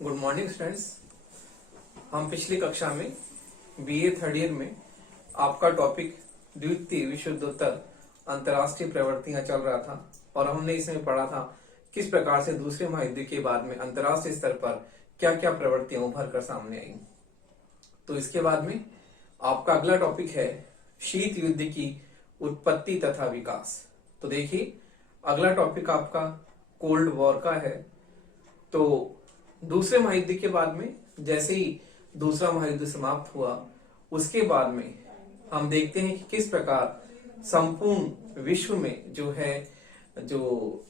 Good morning students. हम पिछली कक्षा में बीए थर्ड ईयर में आपका टॉपिक द्वितीय विश्वोत्तर अंतर्राष्ट्रीय प्रवृत्तियां चल रहा था और हमने इसमें पढ़ा था किस प्रकार से दूसरे महायुद्ध के बाद में अंतर्राष्ट्रीय स्तर पर क्या क्या प्रवृत्तियां उभर कर सामने आई। तो इसके बाद में आपका अगला टॉपिक है शीत युद्ध की उत्पत्ति तथा विकास। तो देखिए, अगला टॉपिक आपका कोल्ड वॉर का है। तो दूसरे महायुद्ध के बाद में जैसे ही दूसरा महायुद्ध समाप्त हुआ, उसके बाद में हम देखते हैं कि किस प्रकार संपूर्ण विश्व में जो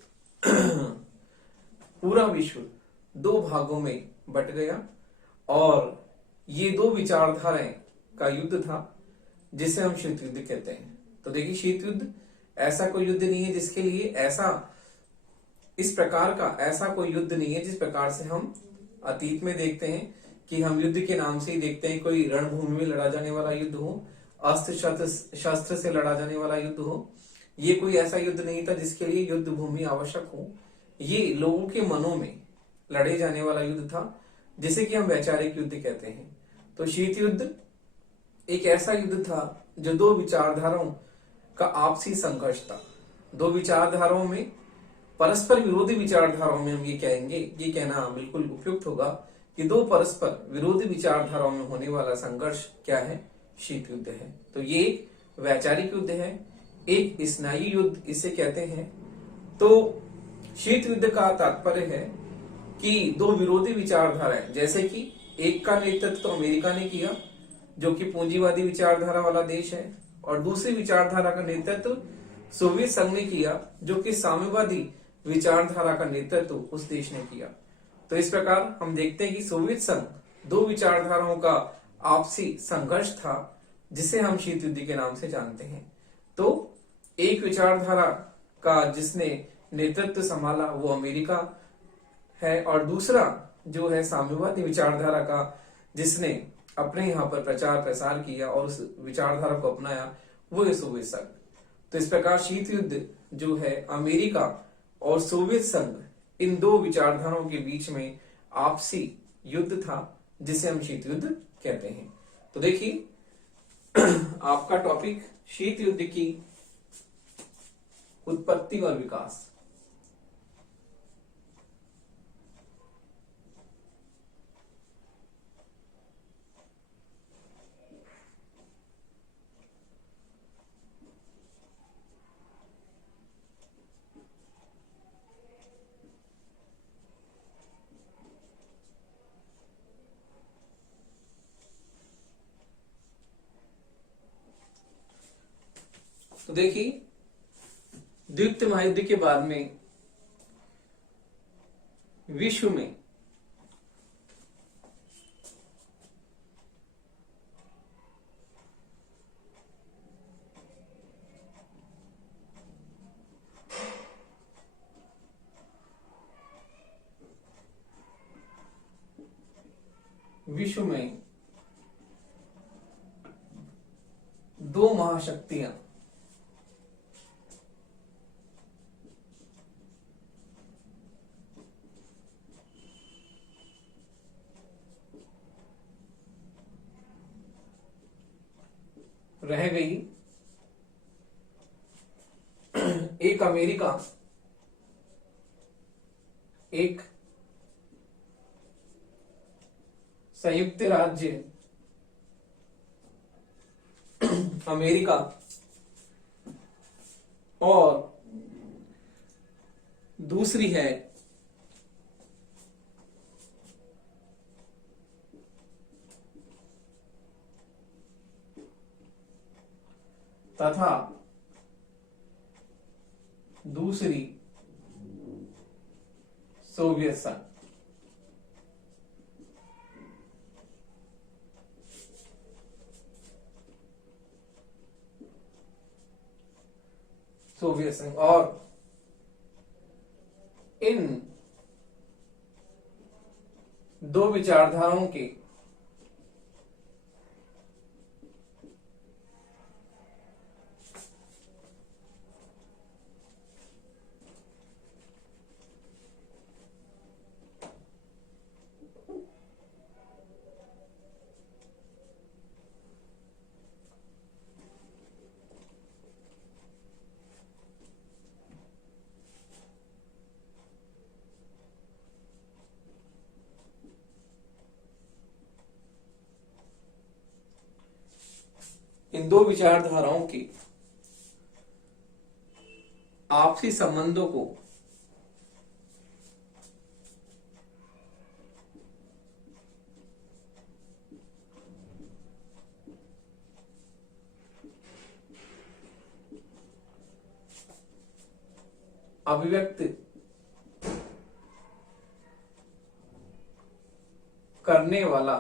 पूरा विश्व दो भागों में बट गया और ये दो विचारधाराएं का युद्ध था जिसे हम शीत युद्ध कहते हैं। तो देखिए, शीत युद्ध ऐसा कोई युद्ध नहीं है जिसके लिए इस प्रकार का ऐसा कोई युद्ध नहीं है जिस प्रकार से हम अतीत में देखते हैं कि हम युद्ध के नाम से ही देखते हैं कोई रणभूमि में लड़ा जाने वाला युद्ध हो, अस्त्र शस्त्र से लड़ा जाने वाला युद्ध हो। ये कोई ऐसा युद्ध नहीं था जिसके लिए युद्ध भूमि आवश्यक हो। ये लोगों के मनों में लड़े जाने वाला युद्ध था जिसे कि हम वैचारिक युद्ध कहते हैं। तो शीत युद्ध एक ऐसा युद्ध था जो दो विचारधाराओं का आपसी संघर्ष था। दो विचारधाराओं में, परस्पर विरोधी विचारधाराओं में हम ये कहेंगे, ये कहना बिल्कुल उपयुक्त होगा कि दो परस्पर विरोधी विचारधाराओं में होने वाला संघर्ष क्या है? शीत युद्ध है। तो ये एक वैचारिक युद्ध है, एक स्नायु युद्ध इसे कहते हैं। तो शीत युद्ध का तात्पर्य है कि दो विरोधी विचारधाराएं, जैसे कि एक का नेतृत्व तो अमेरिका ने किया जो कि पूंजीवादी विचारधारा वाला देश है, और दूसरी विचारधारा का नेतृत्व सोवियत संघ ने किया जो कि साम्यवादी विचारधारा का नेतृत्व उस देश ने किया। तो इस प्रकार हम देखते हैं कि सोवियत संघ दो विचारधाराओं का आपसी संघर्ष था जिसे हम शीत युद्ध के नाम से जानते हैं। तो एक विचारधारा का जिसने नेतृत्व संभाला वो अमेरिका है, और दूसरा जो है साम्यवादी विचारधारा का जिसने अपने यहाँ पर प्रचार प्रसार किया और उस विचारधारा को अपनाया वो है सोवियत संघ। तो इस प्रकार शीत युद्ध जो है अमेरिका और सोवियत संघ, इन दो विचारधाराओं के बीच में आपसी युद्ध था जिसे हम शीत युद्ध कहते हैं। तो देखिए, आपका टॉपिक शीत युद्ध की उत्पत्ति और विकास। तो देखिए, द्वितीय महायुद्ध के बाद में विश्व में दो महाशक्तियां रह गई। एक अमेरिका, एक संयुक्त राज्य अमेरिका, और दूसरी है तथा दूसरी सोवियत संघ। और इन दो विचारधाराओं के इन दो विचारधाराओं के आपसी संबंधों को अभिव्यक्त करने वाला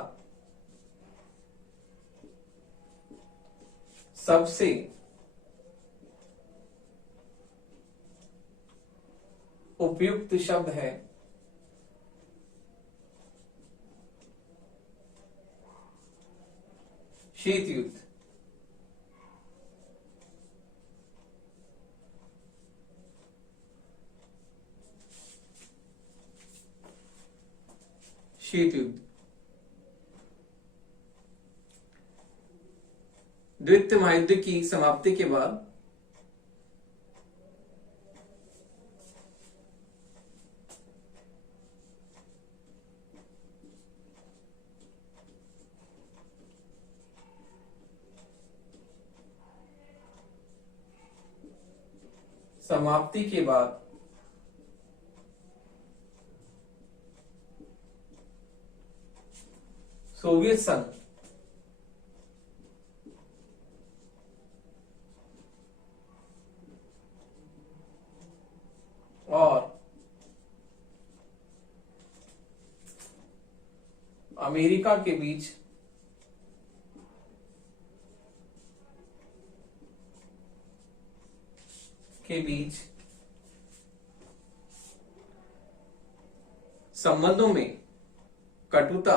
सबसे उपयुक्त शब्द है शीत युद्ध। शीत युद्ध द्वितीय महायुद्ध की समाप्ति के बाद सोवियत संघ और अमेरिका के बीच संबंधों में कटुता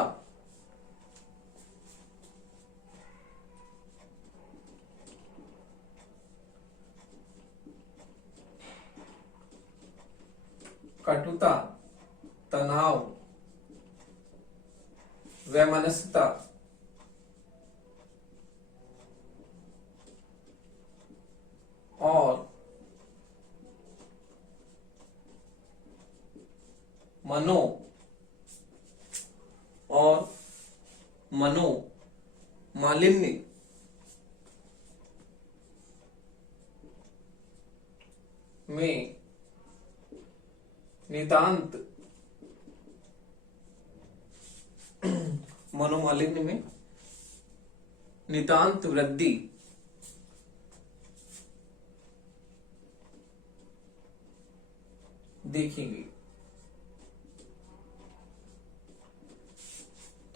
तनाव वैमनस्यता और मनो मालिन्य में नितांत मनोमालिन्य में नितांत वृद्धि देखेंगे।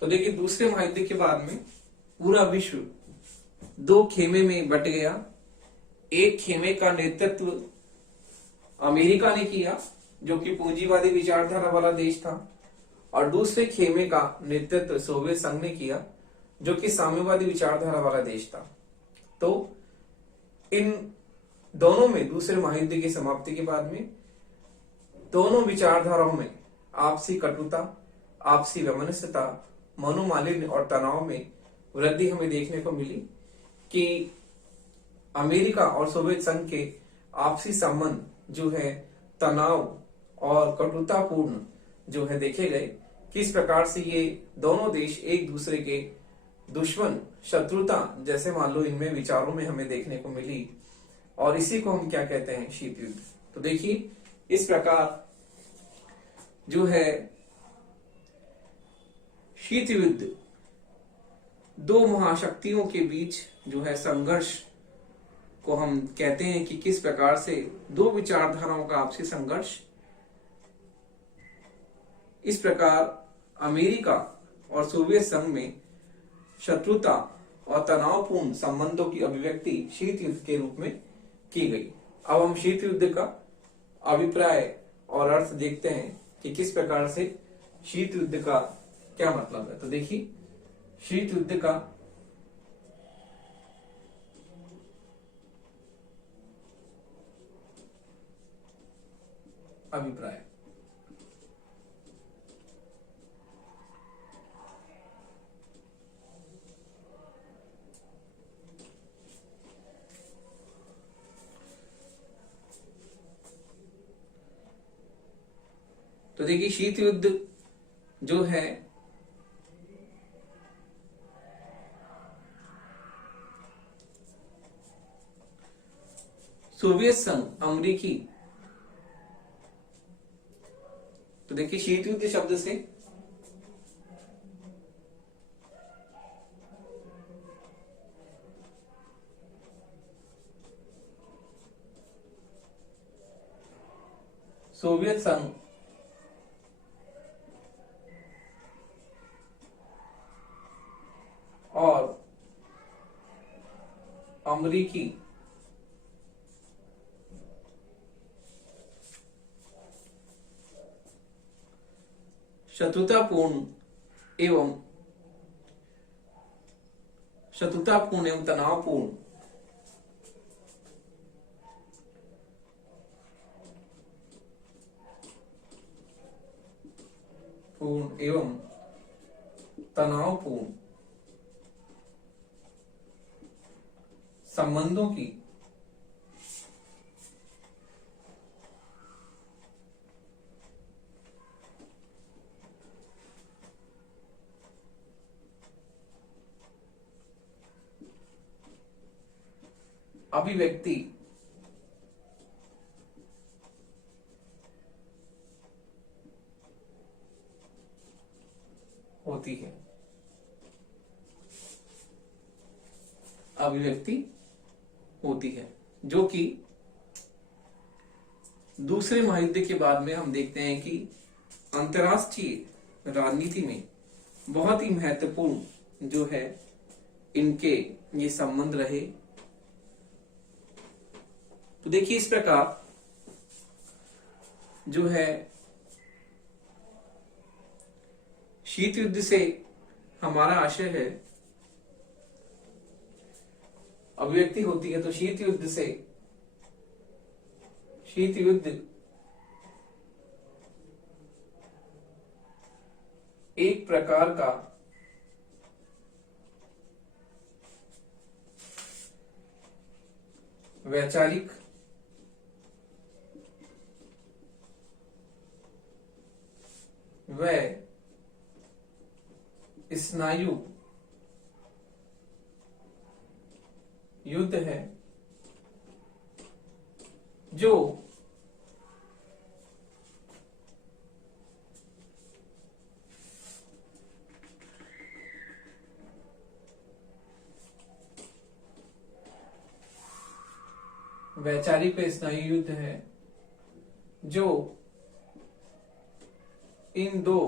तो देखिए दूसरे महायुद्ध के बाद में पूरा विश्व दो खेमे में बट गया। एक खेमे का नेतृत्व अमेरिका ने किया जो कि पूंजीवादी विचारधारा वाला देश था, और दूसरे खेमे का नेतृत्व सोवियत संघ ने किया जो कि साम्यवादी विचारधारा वाला देश था। तो इन दोनों में दूसरे महायुद्ध की समाप्ति के बाद में दोनों विचारधाराओं में आपसी कटुता, आपसी वैमनस्यता, मनोमालिन्य और तनाव में वृद्धि हमें देखने को मिली कि अमेरिका और सोवियत संघ के आपसी संबंध जो है तनाव और कटुतापूर्ण जो है देखे गए। किस प्रकार से ये दोनों देश एक दूसरे के दुश्मन, शत्रुता जैसे मान लो इनमें विचारों में हमें देखने को मिली, और इसी को हम क्या कहते हैं, शीत युद्ध। तो देखिए इस प्रकार जो है शीत युद्ध दो महाशक्तियों के बीच जो है संघर्ष को हम कहते हैं कि किस प्रकार से दो विचारधाराओं का आपसी संघर्ष। इस प्रकार अमेरिका और सोवियत संघ में शत्रुता और तनावपूर्ण संबंधों की अभिव्यक्ति शीत युद्ध के रूप में की गई। अब हम शीत युद्ध का अभिप्राय और अर्थ देखते हैं कि किस प्रकार से शीत युद्ध का क्या मतलब है। तो देखिए शीत युद्ध का अभिप्राय। तो देखिए शीत युद्ध जो है सोवियत संघ, अमेरिकी। तो देखिए शीत युद्ध शब्द से सोवियत संघ, और अमेरिकी शत्रुतापूर्ण एवं तनावपूर्ण तनावपूर्ण संबंधों की अभिव्यक्ति होती है। अभिव्यक्ति होती है जो कि दूसरे महायुद्ध के बाद में हम देखते हैं कि अंतरराष्ट्रीय राजनीति में बहुत ही महत्वपूर्ण जो है इनके ये संबंध रहे। तो देखिए इस प्रकार जो है शीत युद्ध से हमारा आशय है अभिव्यक्ति होती है। तो शीत युद्ध एक प्रकार का वैचारिक व स्नायु युद्ध है जो वैचारिक व स्नायु युद्ध है जो इन दो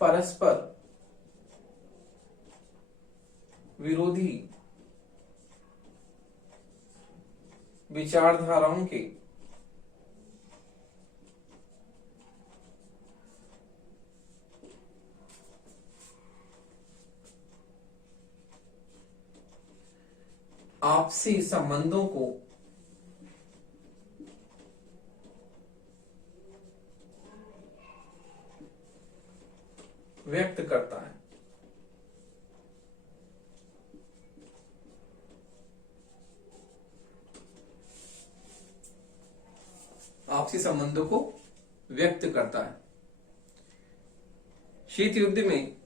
परस्पर विरोधी विचारधाराओं के आपसी संबंधों को व्यक्त करता है। आपसी संबंधों को व्यक्त करता है। शीत युद्ध में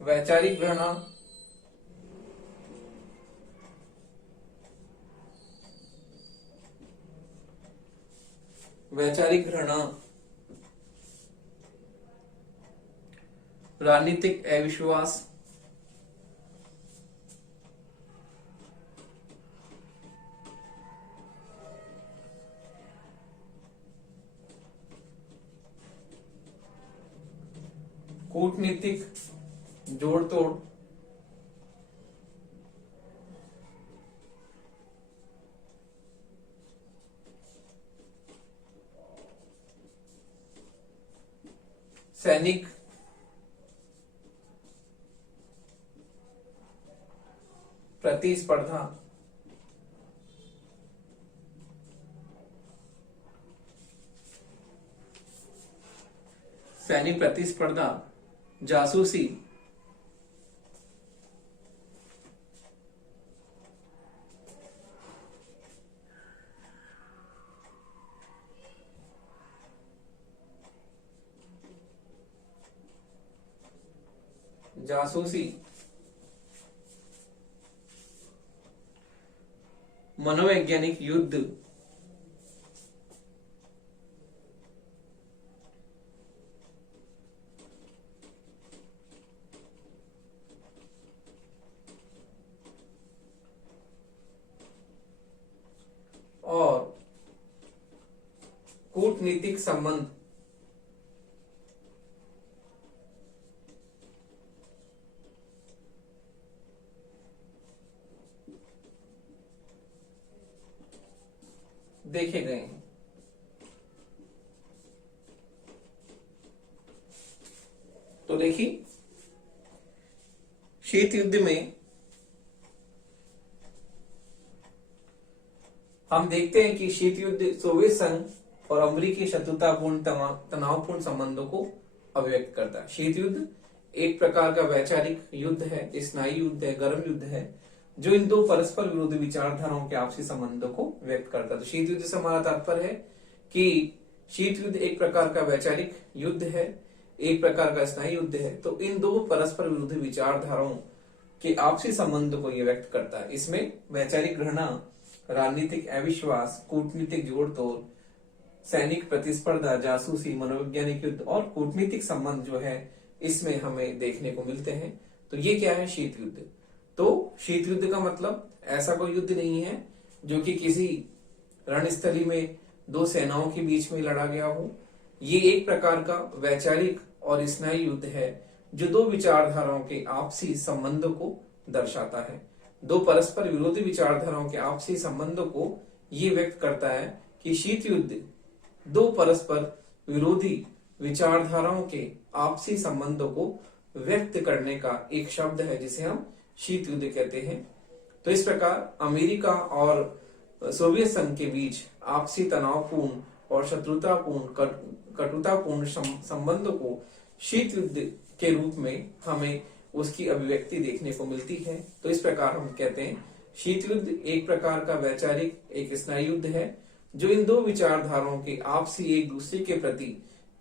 वैचारिक घृणा, राजनीतिक अविश्वास, कूटनीतिक जोड़ तोड़, सैनिक प्रतिस्पर्धा, जासूसी, जासूसी, मनोवैज्ञानिक युद्ध, और कूटनीतिक संबंध देखे गए हैं। तो देखिए, शीत युद्ध में हम देखते हैं कि शीत युद्ध सोवियत संघ और अमेरिकी शत्रुतापूर्ण तनावपूर्ण संबंधों को अभिव्यक्त करता है। शीत युद्ध एक प्रकार का वैचारिक युद्ध है, स्नायु युद्ध है, गर्म युद्ध है, जो इन दो परस्पर विरोधी विचारधाराओं के आपसी संबंधों को व्यक्त करता है। तो शीत युद्ध से हमारा तात्पर्य है कि शीत युद्ध एक प्रकार का वैचारिक युद्ध है, एक प्रकार का स्नायु युद्ध है। तो इन दो परस्पर विरोधी विचारधाराओं के आपसी संबंध को यह व्यक्त करता है। इसमें वैचारिक घृणा, राजनीतिक अविश्वास, कूटनीतिक जोड़ तोड़, सैनिक प्रतिस्पर्धा, जासूसी, मनोवैज्ञानिक युद्ध और कूटनीतिक संबंध जो है इसमें हमें देखने को मिलते हैं। तो ये क्या है? शीत युद्ध। तो शीत युद्ध का मतलब ऐसा कोई युद्ध नहीं है जो कि किसी रणस्थली में दो सेनाओं के बीच में लड़ा गया हो। ये एक प्रकार का वैचारिक और स्नायु युद्ध है जो दो विचारधाराओं के आपसी संबंधों को दर्शाता है। दो परस्पर विरोधी विचारधाराओं के आपसी संबंधों को ये व्यक्त करता है कि शीत युद्ध दो परस्पर विरोधी विचारधाराओं के आपसी संबंधों को व्यक्त करने का एक शब्द है जिसे हम शीत युद्ध कहते हैं। तो इस प्रकार अमेरिका और सोवियत संघ के बीच आपसी तनावपूर्ण और शत्रुतापूर्ण कटुतापूर्ण संबंधों को शीत युद्ध के रूप में हमें उसकी अभिव्यक्ति देखने को मिलती है। तो इस प्रकार हम कहते हैं शीत युद्ध एक प्रकार का वैचारिक एक स्नायु युद्ध है जो इन दो विचारधाराओं के आपसी एक दूसरे के प्रति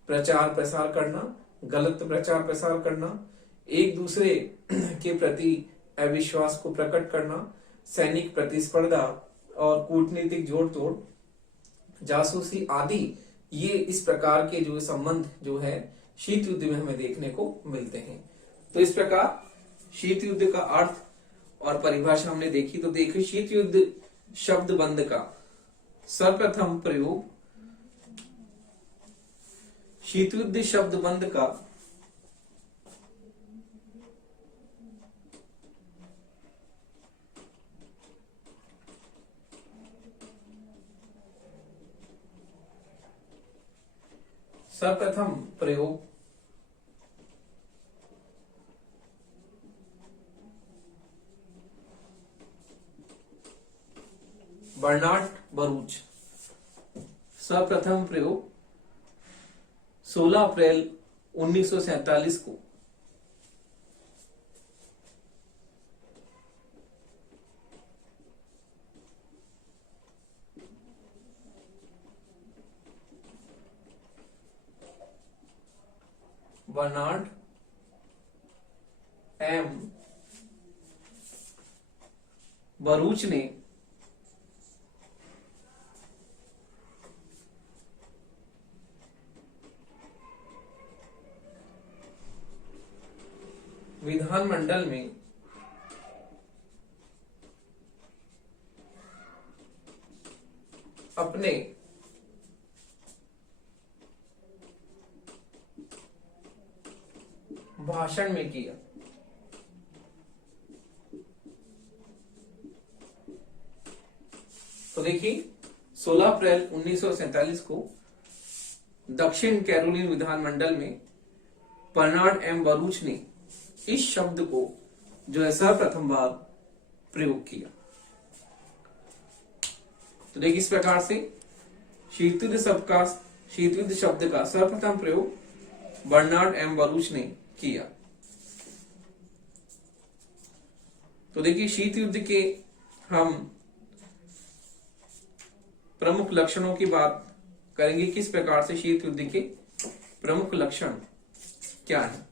प्रचार प्रसार करना, गलत प्रचार प्रसार करना, एक दूसरे के प्रति अविश्वास को प्रकट करना, सैनिक प्रतिस्पर्धा और कूटनीतिक जोड़ तोड़, जासूसी आदि, ये इस प्रकार के जो संबंध जो है शीत युद्ध में हमें देखने को मिलते हैं। तो इस प्रकार शीत युद्ध का अर्थ और परिभाषा हमने देखी। तो देखिए, शीत युद्ध शब्द बंद का सर्वप्रथम प्रयोग, शीत युद्ध शब्द बंद का सर्वप्रथम प्रयोग बर्नार्ड बरूच। सर्वप्रथम प्रयोग 16 अप्रैल 1947 को बर्नार्ड एम बरूच ने विधानमंडल में अपने भाषण में किया। तो देखिए, 16 अप्रैल 1947 को दक्षिण कैरोलिन विधानमंडल में बर्नार्ड एम बरूच ने इस शब्द को जो है सर्वप्रथम बार प्रयोग किया। तो देखिए, इस प्रकार से शीत युद्ध शब्द का सर्वप्रथम प्रयोग बर्नार्ड एम बरूच ने किया। तो देखिए, शीत युद्ध के हम प्रमुख लक्षणों की बात करेंगे। किस प्रकार से शीत युद्ध के प्रमुख लक्षण क्या है?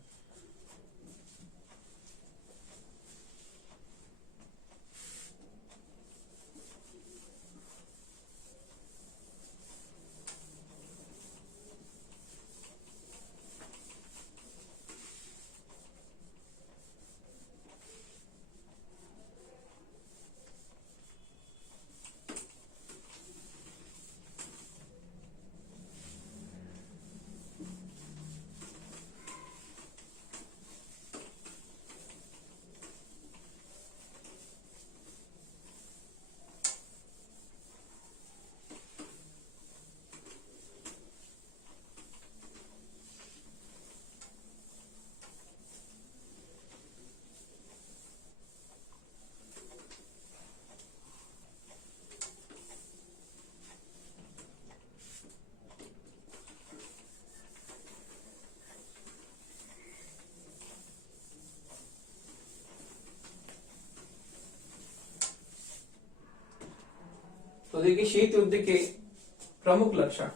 देखिए शीत युद्ध के प्रमुख लक्षण।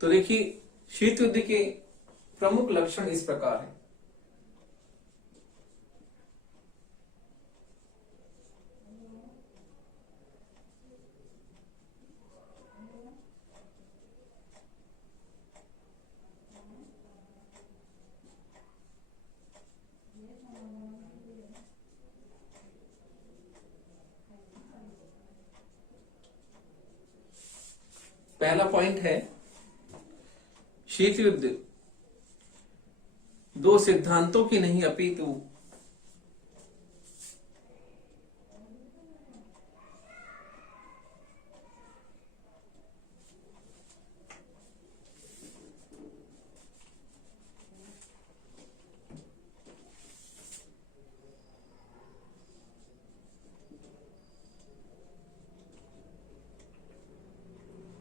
तो देखिए शीत युद्ध के प्रमुख लक्षण इस प्रकार हैं। पहला पॉइंट है, शीत युद्ध दो सिद्धांतों की नहीं अपितु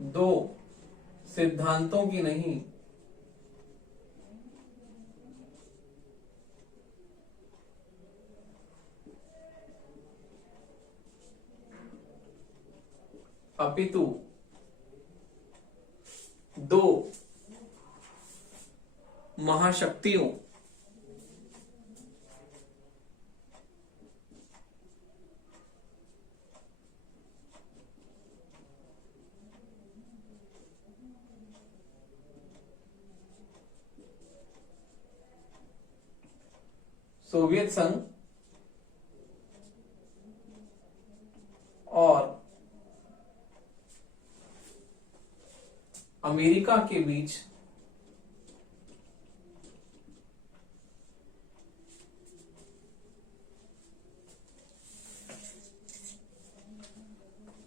दो सिद्धांतों की नहीं अपितु दो महाशक्तियों सोवियत संघ और अमेरिका के बीच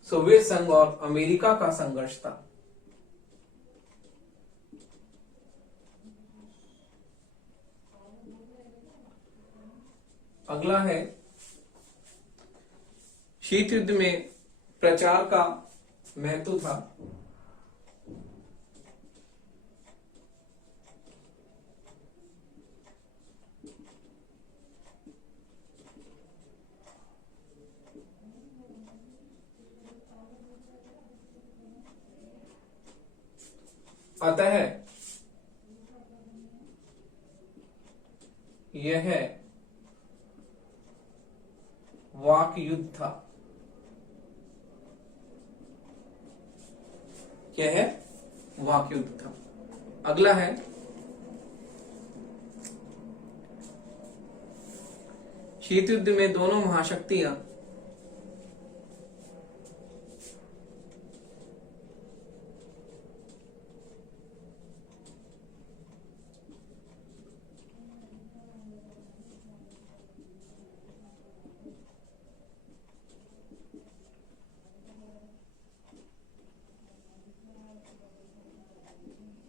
सोवियत संघ और अमेरिका का संघर्ष था। अगला है, शीत युद्ध में प्रचार का महत्व था। अतः यह वाक युद्ध था। क्या है? वाक युद्ध था। अगला है, शीत युद्ध में दोनों महाशक्तियां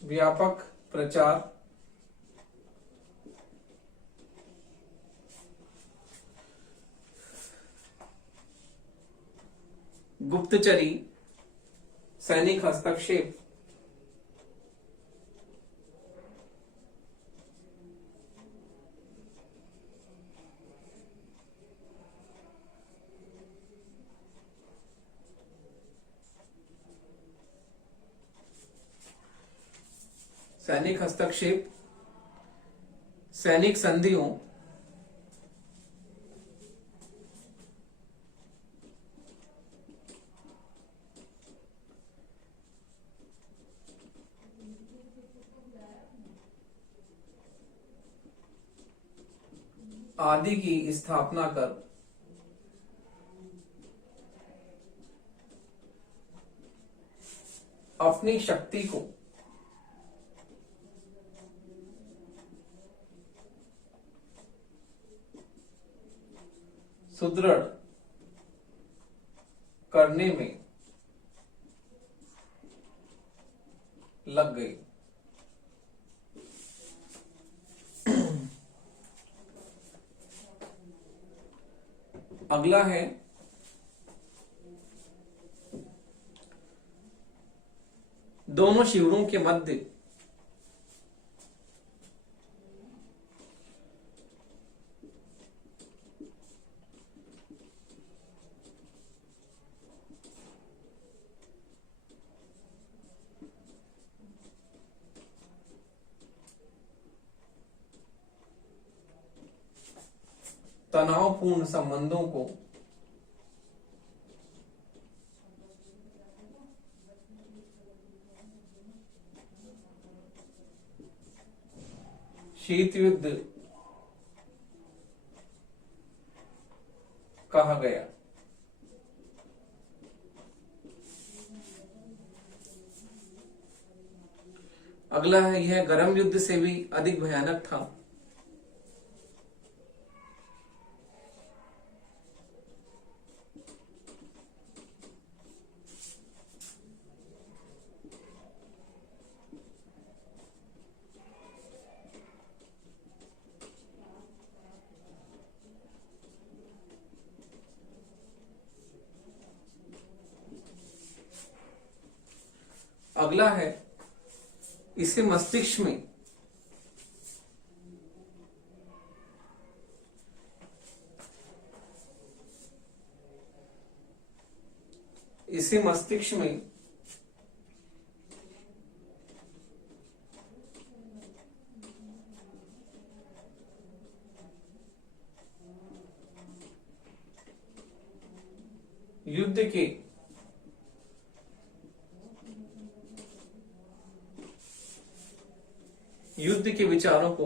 व्यापक प्रचार गुप्तचरी सैनिक हस्तक्षेप सैनिक हस्तक्षेप सैनिक संधियों आदि की स्थापना कर अपनी शक्ति को सुदृढ़ करने में लग गई। अगला है दोनों शिविरों के मध्य तनावपूर्ण संबंधों को शीत युद्ध कहा गया। अगला है यह गर्म युद्ध से भी अधिक भयानक था। अगला है इसे मस्तिष्क में युद्ध के विचारों को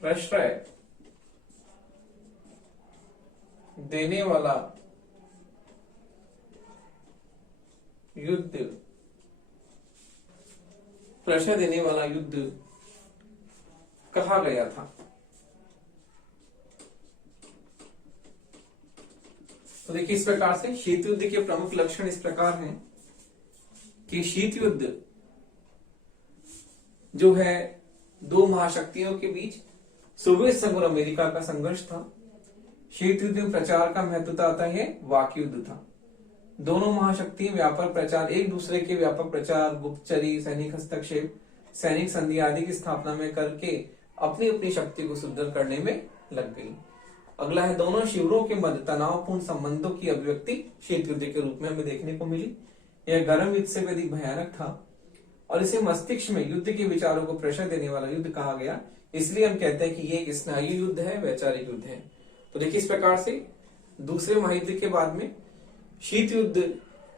प्रश्रय देने वाला युद्ध कहा गया था। तो देखिए इस प्रकार से शीत युद्ध के प्रमुख लक्षण इस प्रकार हैं कि शीत युद्ध जो है दो महाशक्तियों के बीच सोवियत संघ और अमेरिका का संघर्ष था। शीत युद्ध में प्रचार का महत्वता आता है, वाक युद्ध था। दोनों महाशक्तियां व्यापक प्रचार, एक दूसरे के व्यापक प्रचार, गुप्तचरी, सैनिक हस्तक्षेप, सैनिक संधि आदि की स्थापना में करके अपनी अपनी शक्ति को सुदृढ़ करने में लग गई। अगला है दोनों शिविरों के मध्य तनावपूर्ण संबंधों की अभिव्यक्ति शीत युद्ध के रूप में हमें देखने को मिली। यह गर्म युद्ध से भी अधिक भयानक था और इसे मस्तिष्क में युद्ध के विचारों को प्रश्रय देने वाला युद्ध कहा गया। इसलिए हम कहते हैं कि ये एक स्नायु युद्ध है, वैचारिक युद्ध है। तो देखिए इस प्रकार से दूसरे महायुद्ध के बाद में शीत युद्ध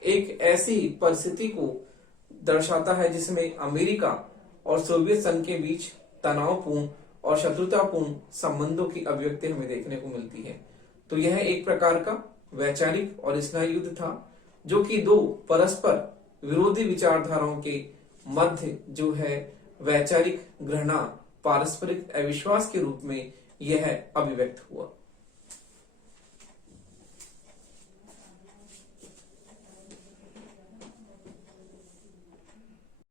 एक ऐसी परिस्थिति को दर्शाता है जिसमें अमेरिका और सोवियत संघ के बीच तनावपूर्ण और शत्रुतापूर्ण संबंधों की अभिव्यक्ति हमें देखने को मिलती है। तो यह एक प्रकार का वैचारिक और स्नायु युद्ध था जो कि दो परस्पर विरोधी विचारधाराओं के मध्य जो है वैचारिक घृणा, पारस्परिक अविश्वास के रूप में यह अभिव्यक्त हुआ।